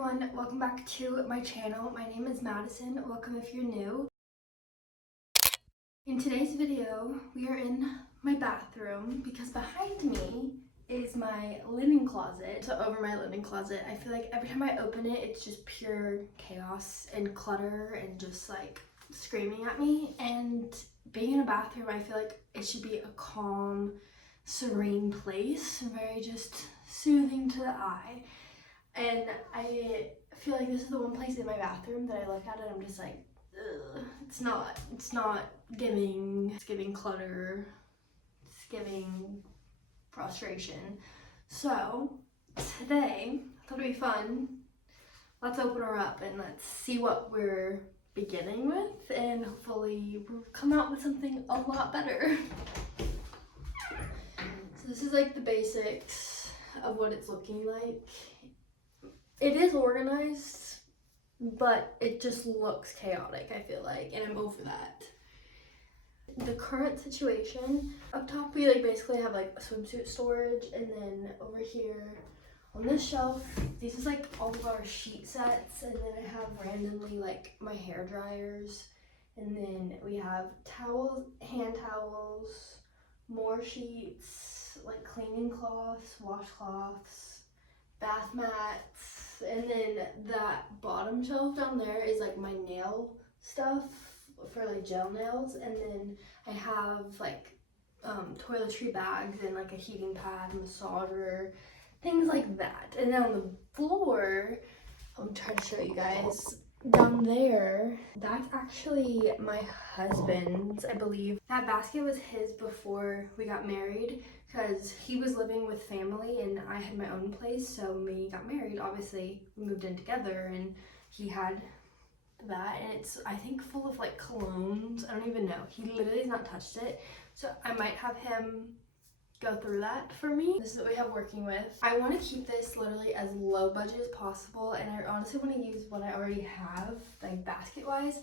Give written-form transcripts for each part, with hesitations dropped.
everyone, welcome back to my channel. My name is Madison. Welcome if you're new. In today's video, we are in my bathroom because behind me is my linen closet. So over my linen closet, I feel like every time I open it, it's just pure chaos and clutter and just like screaming at me. And being in a bathroom, I feel like it should be a calm, serene place, very just soothing to the eye. And I feel like this is the one place in my bathroom that I look at it and I'm just like, ugh. It's not giving, it's giving clutter, it's giving frustration. So today, I thought it'd be fun. Let's open her up and let's see what we're beginning with, and hopefully we'll come out with something a lot better. So this is like the basics of what it's looking like. It is organized, but it just looks chaotic, I feel like, and I'm over that. The current situation, up top we like basically have like a swimsuit storage, and then over here on this shelf, these is like all of our sheet sets, and then I have randomly like my hair dryers, and then we have towels, hand towels, more sheets, like cleaning cloths, washcloths, bath mats. And then that bottom shelf down there is like my nail stuff for like gel nails, and then I have like toiletry bags and like a heating pad, massager, things like that. And then on the floor, I'm trying to show you guys, down there, that's actually my husband's, I believe. That basket was his before we got married, because he was living with family and I had my own place. So when we got married, obviously we moved in together, and he had that, and it's I think full of like colognes. I don't even know, he literally has not touched it, so I might have him go through that for me. This is what we have working with. I want to keep this literally as low budget as possible, and I honestly want to use what I already have like basket wise,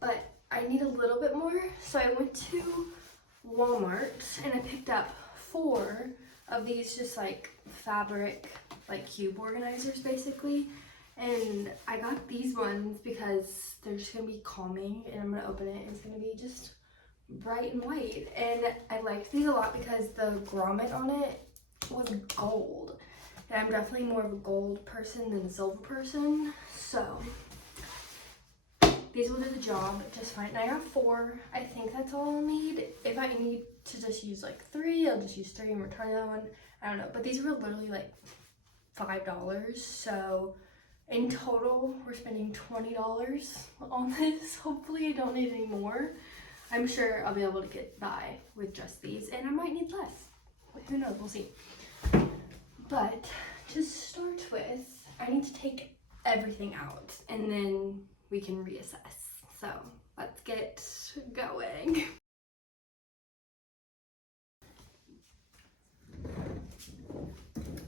but I need a little bit more. So I went to Walmart and I picked up 4 of these just like fabric like cube organizers basically, and I got these ones because they're just gonna be calming, and I'm gonna open it and it's gonna be just bright and white. And I liked these a lot because the grommet on it was gold, and I'm definitely more of a gold person than a silver person, so these will do the job just fine. And I got 4. I think that's all I'll need. If I need to just use like 3, I'll just use 3 and return the other one. I don't know, but these were literally like $5, so in total we're spending $20 on this. Hopefully I don't need any more. I'm sure I'll be able to get by with just these, and I might need less. Who knows, we'll see. But to start with, I need to take everything out and then we can reassess. So let's get going.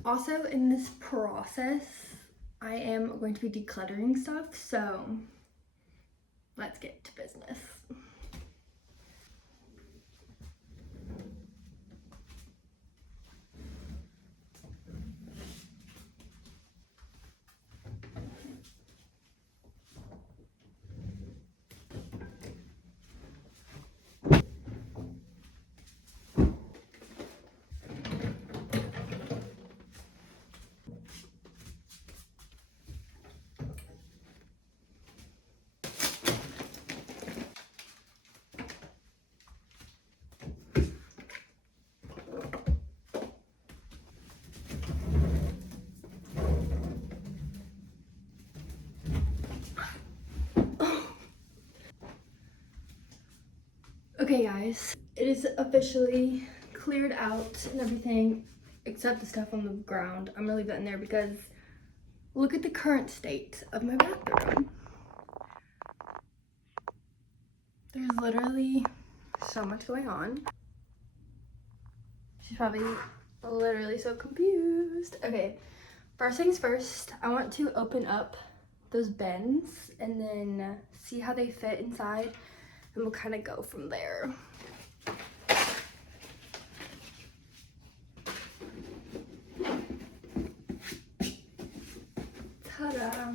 Also, in this process, I am going to be decluttering stuff, so let's get to business. Okay guys, it is officially cleared out and everything except the stuff on the ground. I'm gonna leave that in there because look at the current state of my bathroom. There's literally so much going on. She's probably literally so confused. Okay, first things first, I want to open up those bins and then see how they fit inside, and we'll kind of go from there. Ta-da!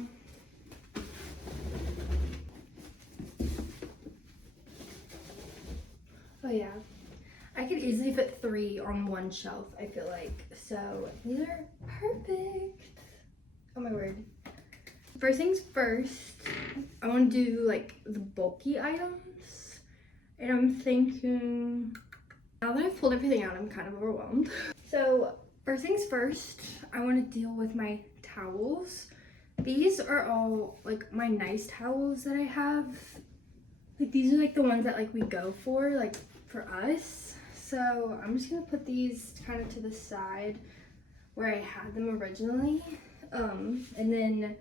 Oh yeah, I could easily fit 3 on one shelf, I feel like. So these are perfect. Oh my word. First things first, I want to do like the bulky items. And I'm thinking, now that I've pulled everything out, I'm kind of overwhelmed. So first things first, I want to deal with my towels. These are all like my nice towels that I have. Like these are like the ones that like we go for, like for us. So I'm just gonna put these kind of to the side where I had them originally. And then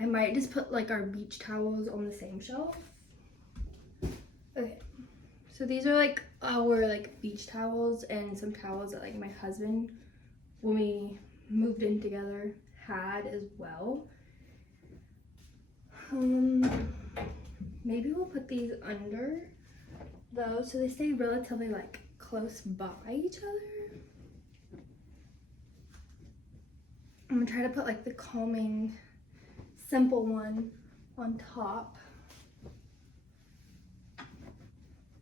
I might just put like our beach towels on the same shelf. Okay, so these are like our like beach towels and some towels that like my husband, when we moved in together, had as well. Maybe we'll put these under those so they stay relatively like close by each other. I'm gonna try to put like the calming, simple one on top.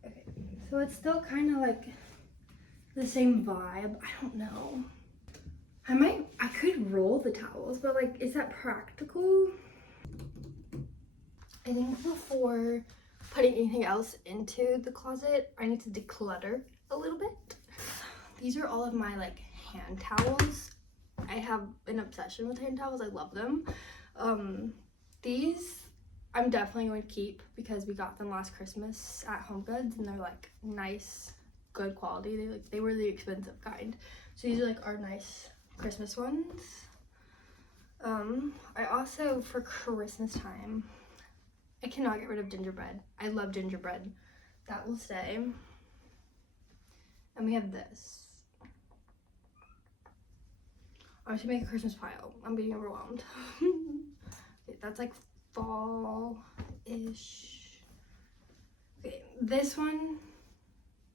Okay, so it's still kind of like the same vibe. I don't know. I could roll the towels, but like, is that practical? I think before putting anything else into the closet, I need to declutter a little bit. These are all of my like hand towels. I have an obsession with hand towels. I love them. These I'm definitely going to keep because we got them last Christmas at HomeGoods and they're like nice, good quality. They were the expensive kind. So these are like our nice Christmas ones. I also, for Christmas time, I cannot get rid of gingerbread. I love gingerbread. That will stay. And we have this. I'm just gonna make a Christmas pile. I'm getting overwhelmed. Okay, that's like fall-ish. Okay, this one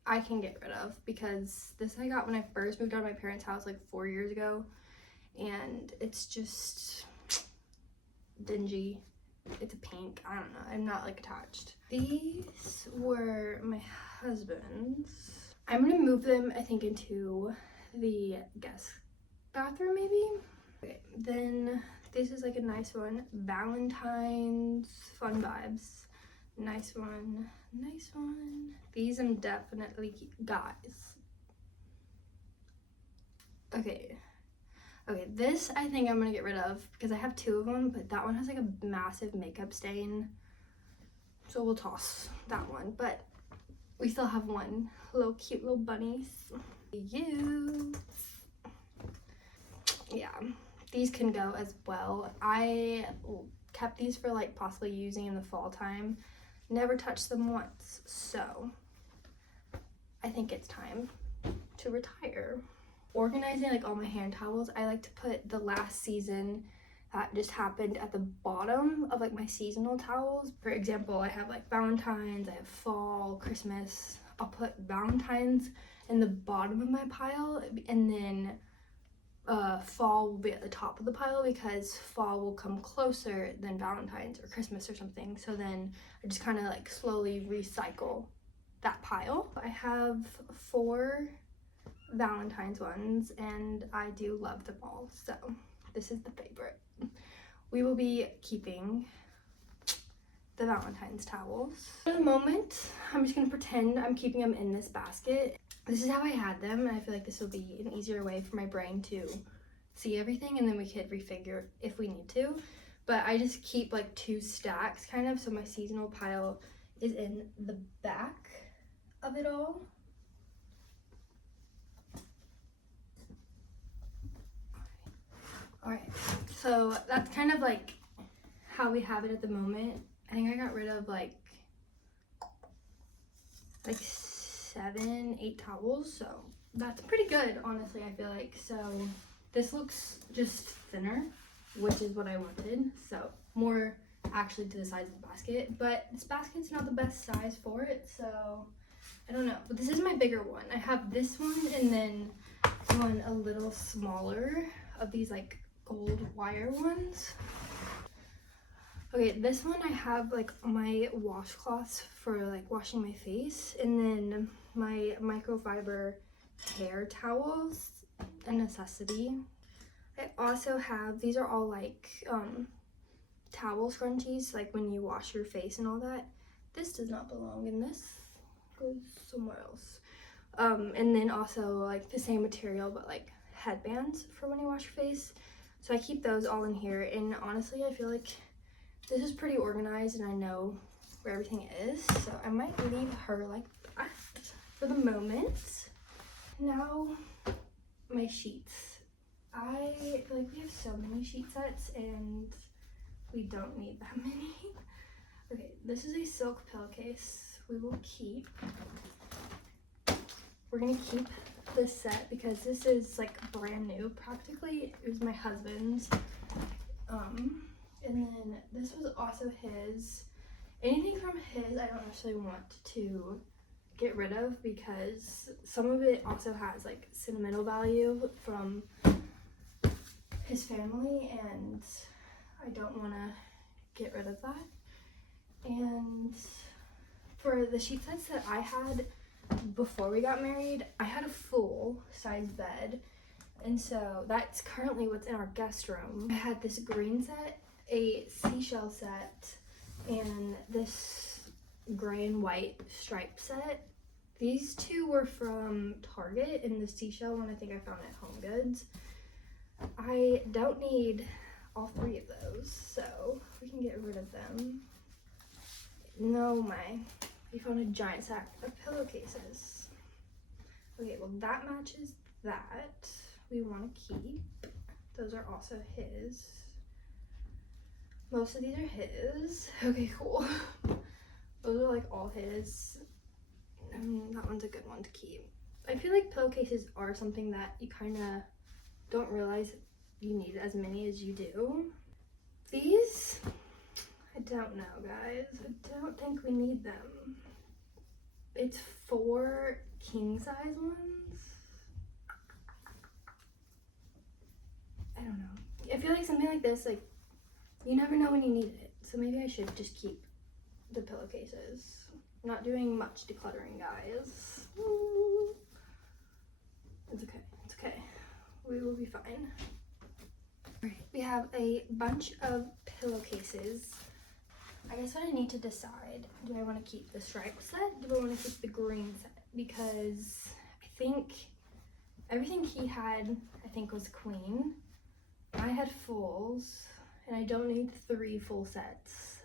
I can get rid of because this I got when I first moved out of my parents' house like 4 years ago. And it's just dingy. It's a pink. I don't know. I'm not like attached. These were my husband's. I'm gonna move them, I think, into the guest bathroom maybe. Okay, then this is like a nice one. Valentine's fun vibes. Nice one. Nice one. These I'm definitely guys. Okay, this I think I'm gonna get rid of because I have 2 of them, but that one has like a massive makeup stain. So we'll toss that one, but we still have one. Cute little bunnies. Yeah, these can go as well. I kept these for like possibly using in the fall time. Never touched them once, so I think it's time to retire. Organizing like all my hand towels, I like to put the last season that just happened at the bottom of like my seasonal towels. For example, I have like Valentine's, I have fall, Christmas. I'll put Valentine's in the bottom of my pile, and then fall will be at the top of the pile because fall will come closer than Valentine's or Christmas or something. So then I just kind of like slowly recycle that pile. I have 4 Valentine's ones and I do love them all, so this is the favorite. We will be keeping the Valentine's towels. For the moment, I'm just gonna pretend I'm keeping them in this basket. This is how I had them, and I feel like this will be an easier way for my brain to see everything, and then we could refigure if we need to. But I just keep like 2 stacks kind of, so my seasonal pile is in the back of it all. Alright, so that's kind of like how we have it at the moment. I think I got rid of like 7, 8 towels, so that's pretty good, honestly, I feel like. So this looks just thinner, which is what I wanted, so more actually to the size of the basket, but this basket's not the best size for it, so I don't know. But this is my bigger one. I have this one and then one a little smaller of these like gold wire ones. Okay, this one I have like my washcloths for like washing my face, and then my microfiber hair towels, a necessity. I also have, these are all like towel scrunchies, like when you wash your face and all that. This does not belong in this, goes somewhere else. And then also like the same material but like headbands for when you wash your face. So I keep those all in here, and honestly I feel like this is pretty organized and I know where everything is, so I might leave her like that for the moment. Now, my sheets. I feel like we have so many sheet sets and we don't need that many. Okay, this is a silk pillowcase we will keep. We're gonna keep this set because this is like brand new practically. It was my husband's. And then this was also his. Anything from his I don't actually want to get rid of because some of it also has like sentimental value from his family, and I don't want to get rid of that. And for the sheet sets that I had before we got married, I had a full size bed, and so that's currently what's in our guest room. I had this green set, a seashell set, and this gray and white stripe set. These two were from Target, and the seashell one I think I found at Home Goods. I don't need all three of those, so we can get rid of them. No, we found a giant sack of pillowcases. Okay, well that matches that. We want to keep. Those are also his. Most of these are his. Okay, cool. Those are like all his. That one's a good one to keep. I feel like pillowcases are something that you kind of don't realize you need as many as you do. These, I don't know, guys. I don't think we need them. It's 4 king size ones. I don't know. I feel like something like this, like, you never know when you need it. So maybe I should just keep the pillowcases. I'm not doing much decluttering, guys. It's okay. It's okay. We will be fine. Alright, we have a bunch of pillowcases. I guess what I need to decide, do I want to keep the striped set? Do I want to keep the green set? Because I think everything he had, I think, was queen. I had fulls, and I don't need 3 full sets.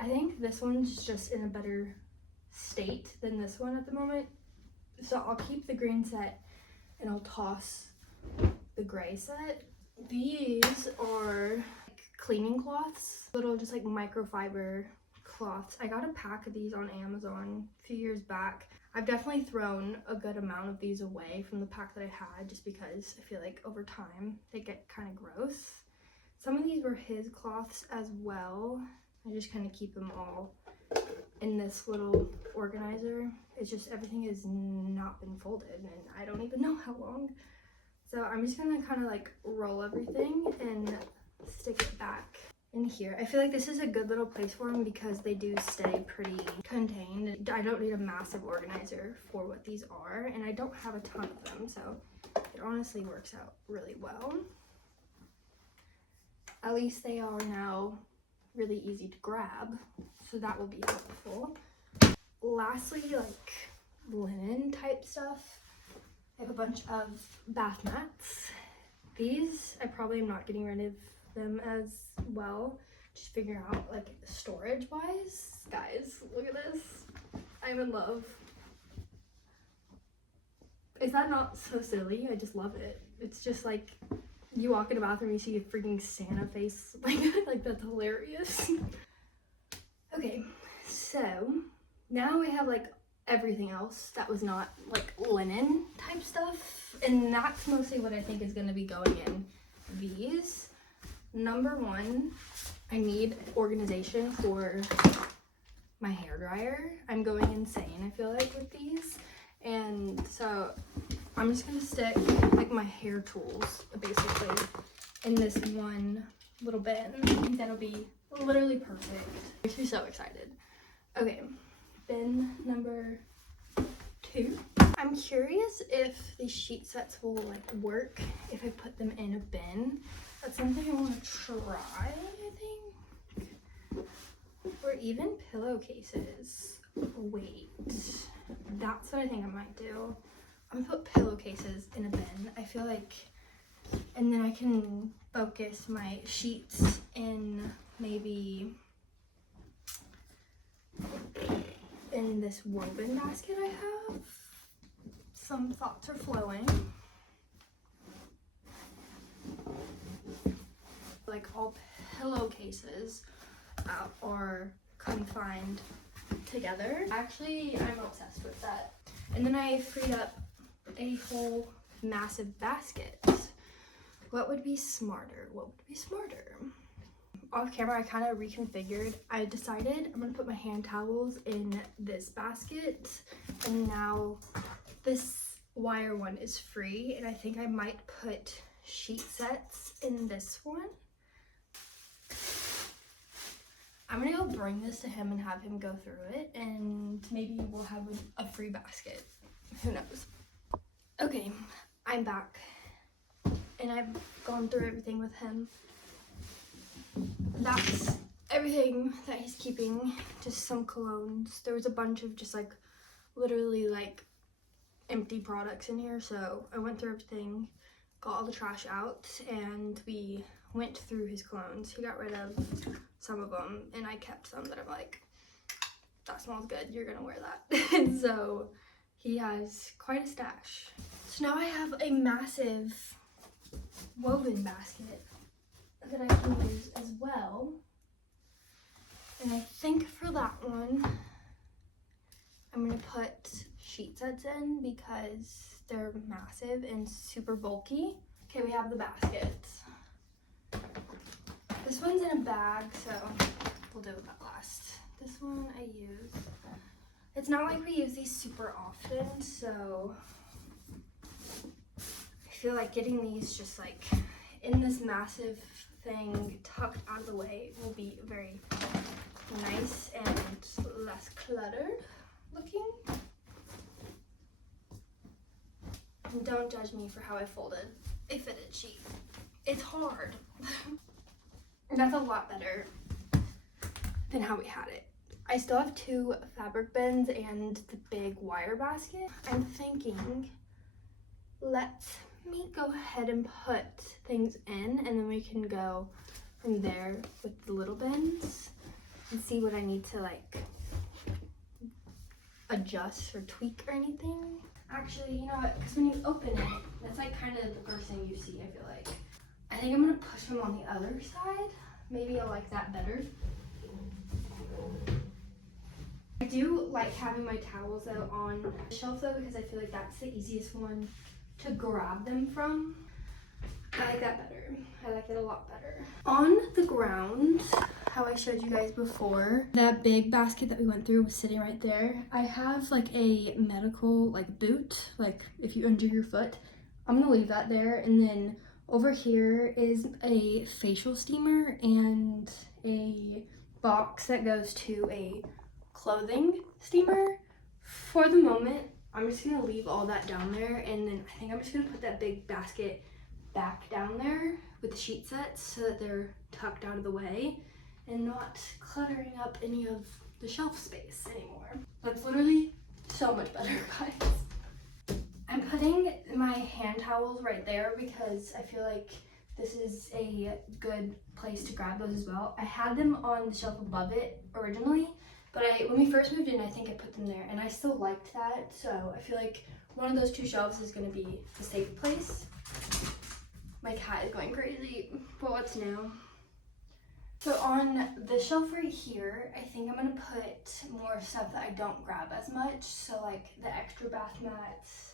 I think this one's just in a better state than this one at the moment. So I'll keep the green set and I'll toss the gray set. These are like cleaning cloths, little just like microfiber cloths. I got a pack of these on Amazon a few years back. I've definitely thrown a good amount of these away from the pack that I had just because I feel like over time they get kind of gross. Some of these were his cloths as well. I just kind of keep them all in this little organizer. It's just everything has not been folded and I don't even know how long. So I'm just gonna kind of like roll everything and stick it back in here. I feel like this is a good little place for them because they do stay pretty contained. I don't need a massive organizer for what these are, and I don't have a ton of them, so it honestly works out really well. At least they are now really easy to grab, so that will be helpful. Lastly, like linen type stuff. I have a bunch of bath mats. These, I probably am not getting rid of them as well. Just figure out like storage wise. Guys, look at this. I'm in love. Is that not so silly? I just love it. It's just like you walk in the bathroom, you see a freaking Santa face like that's hilarious. Okay, so now we have like everything else that was not like linen type stuff, and that's mostly what I think is going to be going in these. Number one, I need organization for my hair dryer. I'm going insane, I feel like, with these, and so I'm just gonna stick like my hair tools basically in this one little bin. I think that'll be literally perfect. Makes me so excited. Okay, bin number 2. I'm curious if these sheet sets will like work if I put them in a bin. That's something I want to try, I think. Or even pillowcases. Wait, that's what I think I might do. I'm gonna put pillowcases in a bin. I feel like, and then I can focus my sheets in maybe in this woven basket I have. Some thoughts are flowing. Like all pillowcases are confined together. Actually, I'm obsessed with that. And then I freed up a whole massive basket. What would be smarter? What would be smarter? Off camera, I kind of reconfigured. I decided I'm gonna put my hand towels in this basket, and now this wire one is free, and I think I might put sheet sets in this one. I'm gonna go bring this to him and have him go through it, and maybe we'll have a free basket. Who knows? Okay, I'm back, and I've gone through everything with him. That's everything that he's keeping, just some colognes. There was a bunch of just like literally like empty products in here, so I went through everything, got all the trash out, and we went through his colognes. He got rid of some of them, and I kept some that I'm like, that smells good, you're gonna wear that. And so he has quite a stash. So now I have a massive woven basket that I can use as well. And I think for that one, I'm gonna put sheet sets in because they're massive and super bulky. Okay, we have the baskets. This one's in a bag, so we'll do that last. This one I use. It's not like we use these super often, so I feel like getting these just like in this massive thing tucked out of the way will be very nice and less cluttered looking. And don't judge me for how I folded a fitted sheet. It's hard. That's a lot better than how we had it. I still have 2 fabric bins and the big wire basket. I'm thinking, let me go ahead and put things in, and then we can go from there with the little bins and see what I need to like adjust or tweak or anything. Actually, you know what, because when you open it, that's like kind of the first thing you see, I feel like. I think I'm gonna push them on the other side. Maybe I'll like that better. I do like having my towels though on the shelf though, because I feel like that's the easiest one to grab them from. I like that better. I like it a lot better. On the ground, how I showed you guys before, that big basket that we went through was sitting right there. I have like a medical like boot, like if you injure your foot. I'm gonna leave that there, and then over here is a facial steamer and a box that goes to a clothing steamer. For the moment, I'm just gonna leave all that down there, and then I think I'm just gonna put that big basket back down there with the sheet sets so that they're tucked out of the way and not cluttering up any of the shelf space anymore. That's literally so much better, guys. I'm putting my hand towels right there because I feel like this is a good place to grab those as well. I had them on the shelf above it originally, but when we first moved in, I think I put them there, and I still liked that, so I feel like one of those 2 shelves is going to be the safe place. My cat is going crazy, but what's new? So on the shelf right here, I think I'm going to put more stuff that I don't grab as much, so like the extra bath mats,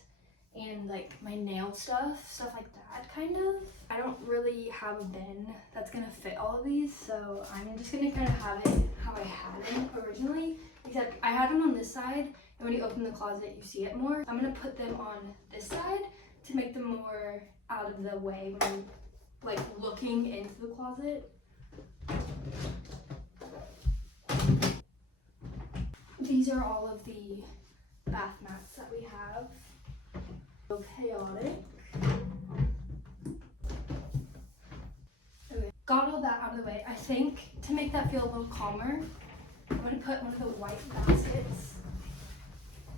and like my nail stuff like that kind of. I don't really have a bin that's gonna fit all of these, so I'm just gonna kind of have it how I had them originally, except I had them on this side, and when you open the closet you see it more. I'm gonna put them on this side to make them more out of the way when like looking into the closet. These are all of the bath mats that we have. So chaotic. Okay. Got all that out of the way. I think to make that feel a little calmer, I'm going to put one of the white baskets.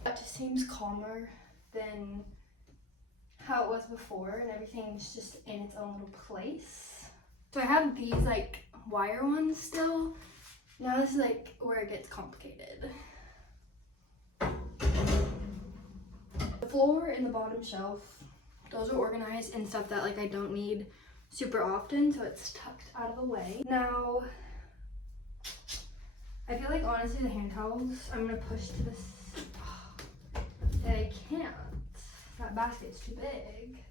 That just seems calmer than how it was before, and everything's just in its own little place. So I have these like wire ones still. Now this is like where it gets complicated. The floor and the bottom shelf, those are organized in stuff that like I don't need super often, so it's tucked out of the way. Now, I feel like honestly the hand towels, I'm gonna push to this, and I can't. That basket's too big.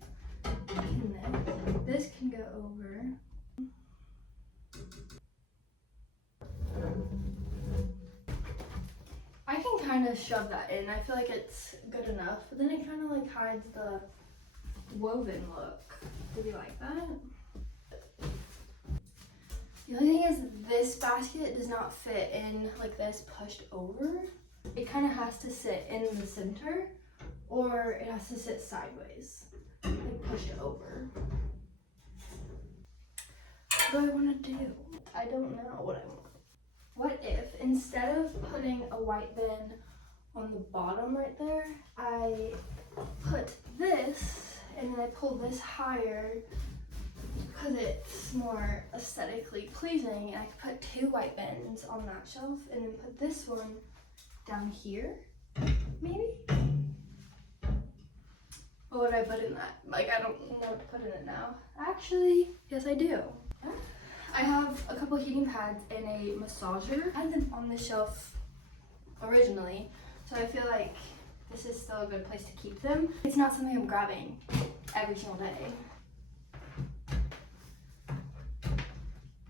This can go over. I can kind of shove that in. I feel like it's good enough, but then it kind of like hides the woven look. Did you like that? The only thing is this basket does not fit in like this pushed over. It kind of has to sit in the center, or it has to sit sideways, like pushed over. What do I want to do? I don't know what I want. What if instead of putting a white bin on the bottom right there, I put this and then I pull this higher because it's more aesthetically pleasing, and I could put two white bins on that shelf and then put this one down here, maybe? What would I put in that? Like, I don't know what to put in it now. Actually, yes I do. I have a couple heating pads and a massager. I had them on the shelf originally, so I feel like this is still a good place to keep them. It's not something I'm grabbing every single day.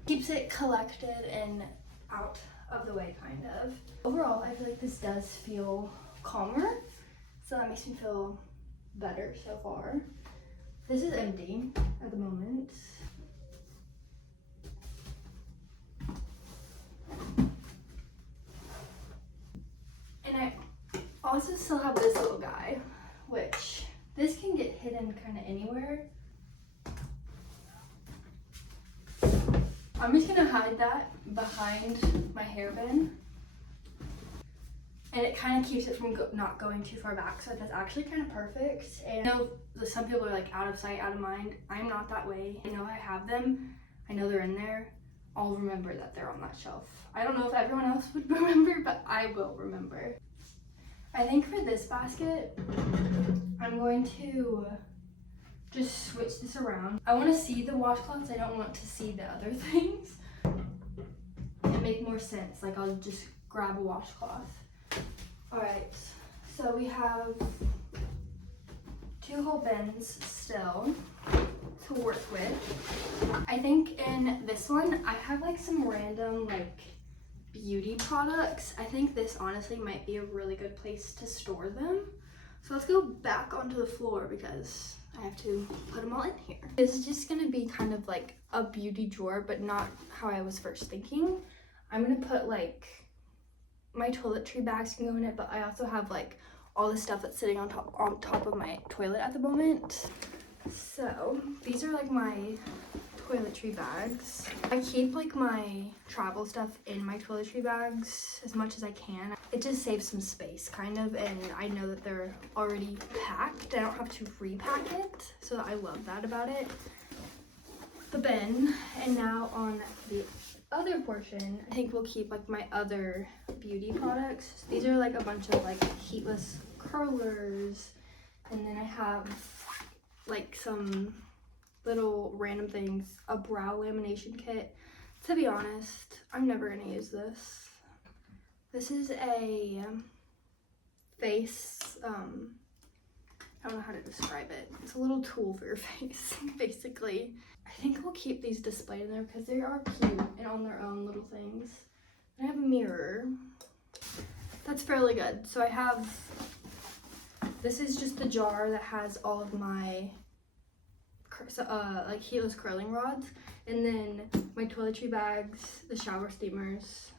Keeps it collected and out of the way, kind of. Overall, I feel like this does feel calmer, so that makes me feel better so far. This is empty at the moment. And I also still have this little guy, which this can get hidden kind of anywhere. I'm just gonna hide that behind my hair bin, and it kind of keeps it from not going too far back, so that's actually kind of perfect. And I know that some people are like out of sight, out of mind. I'm not that way. I know I have them. I know they're in there. I'll remember that they're on that shelf. I don't know if everyone else would remember, but I will remember. I think for this basket, I'm going to just switch this around. I want to see the washcloths. I don't want to see the other things. It make more sense. Like, I'll just grab a washcloth. All right, so we have two whole bins still to work with. I think in this one, I have like some random like beauty products. I think this honestly might be a really good place to store them. So let's go back onto the floor because I have to put them all in here. This is just gonna be kind of like a beauty drawer, but not how I was first thinking. I'm gonna put like, my toiletry bags can go in it, but I also have like all the stuff that's sitting on top of my toilet at the moment. So these are like my toiletry bags. I keep like my travel stuff in my toiletry bags as much as I can. It just saves some space kind of, and I know that they're already packed. I don't have to repack it, so I love that about it. The bin, and now on the other portion, I think we'll keep like my other beauty products. These are like a bunch of like heatless curlers, and then I have like some little random things, a brow lamination kit. To be honest, I'm never gonna use this. This is a face, I don't know how to describe it. It's a little tool for your face, basically. I think we'll keep these displayed in there because they are cute and on their own little things. I have a mirror. That's fairly good. So I have, this is just the jar that has all of my like heatless curling rods, and then my toiletry bags, the shower steamers,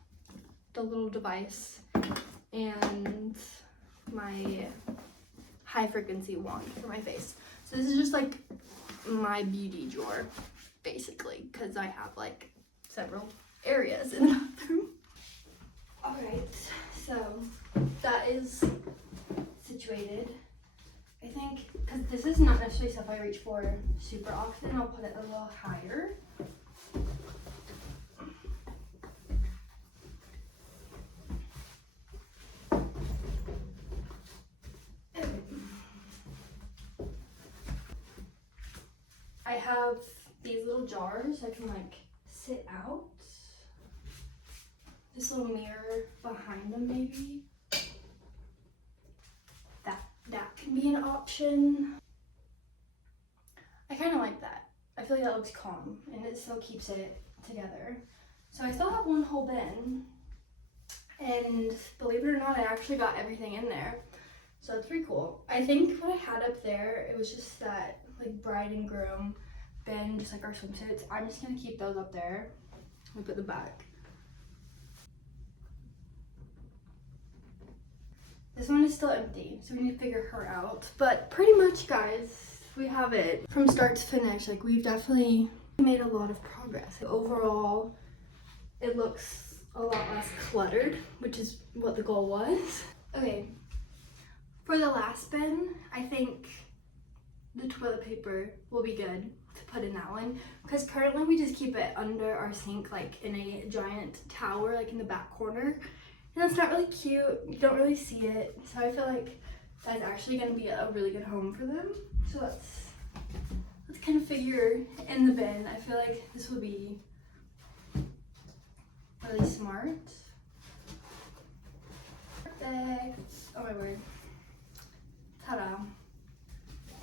the little device, and my high frequency wand for my face. So this is just like my beauty drawer, basically, because I have like several areas in the bathroom. Alright, so that is situated. I think, because this is not necessarily stuff I reach for super often, I'll put it a little higher. I have these little jars I can like sit out. This little mirror behind them maybe. That can be an option. I kind of like that. I feel like that looks calm and it still keeps it together. So I still have one whole bin, and believe it or not, I actually got everything in there. So it's pretty cool. I think what I had up there, it was just that like bride and groom bin, just like our swimsuits. I'm just gonna keep those up there. Look at the back. This one is still empty, so we need to figure her out. But pretty much, guys, we have it from start to finish. Like, we've definitely made a lot of progress. Overall, it looks a lot less cluttered, which is what the goal was. Okay, for the last bin, I think the toilet paper will be good to put in that one, because currently we just keep it under our sink, like in a giant tower, like in the back corner. And it's not really cute, you don't really see it, so I feel like that's actually going to be a really good home for them. So let's kind of figure in the bin. I feel like this will be really smart. Perfect. Oh my word. Ta-da.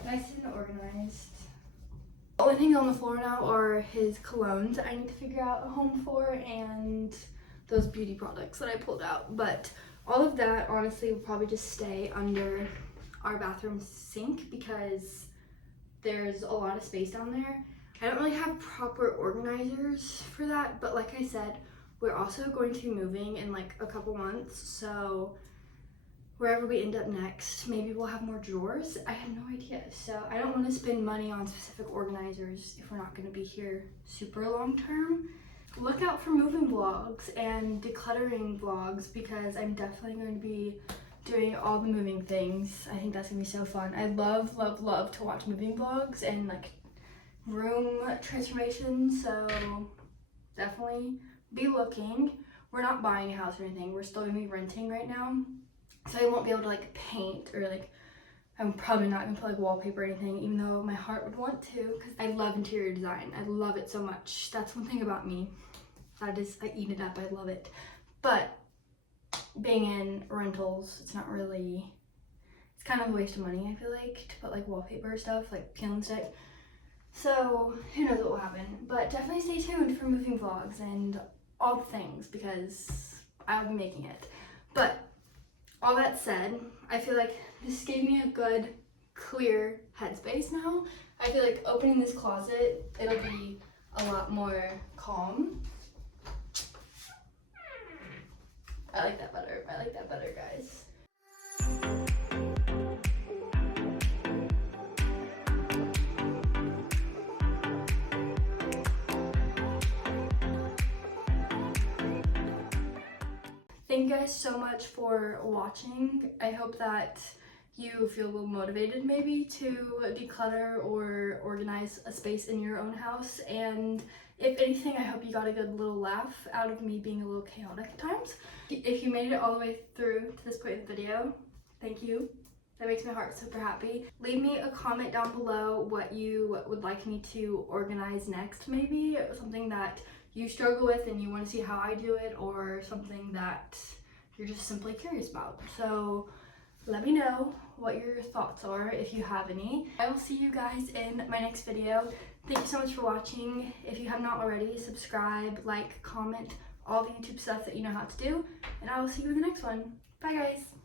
Nice and organized. The only things on the floor now are his colognes I need to figure out a home for, and those beauty products that I pulled out. But all of that honestly will probably just stay under our bathroom sink because there's a lot of space down there. I don't really have proper organizers for that, but like I said, we're also going to be moving in like a couple months, so wherever we end up next, maybe we'll have more drawers. I have no idea. So I don't want to spend money on specific organizers if we're not going to be here super long term. Look out for moving vlogs and decluttering vlogs, because I'm definitely going to be doing all the moving things. I think that's gonna be so fun. I love to watch moving vlogs and like room transformations, so definitely be looking. We're not buying a house or anything, we're still gonna be renting right now, so I won't be able to like paint, or like I'm probably not gonna put like wallpaper or anything, even though my heart would want to, because I love interior design. I love it so much. That's one thing about me. I eat it up, I love it. But being in rentals, it's not really, it's kind of a waste of money, I feel like, to put like wallpaper stuff, like peel and stick. So who knows what will happen. But definitely stay tuned for moving vlogs and all the things, because I'll be making it. But all that said, I feel like this gave me a good, clear headspace now. I feel like opening this closet, it'll be a lot more calm. I like that better. I like that better, guys. Thank you guys so much for watching. I hope that you feel a little motivated maybe to declutter or organize a space in your own house. And if anything, I hope you got a good little laugh out of me being a little chaotic at times. If you made it all the way through to this point in the video, thank you. That makes my heart super happy. Leave me a comment down below what you would like me to organize next, maybe something that you struggle with and you want to see how I do it, or something that you're just simply curious about. So let me know what your thoughts are if you have any. I will see you guys in my next video. Thank you so much for watching. If you have not already, subscribe, like, comment, all the YouTube stuff that you know how to do, and I will see you in the next one. Bye guys.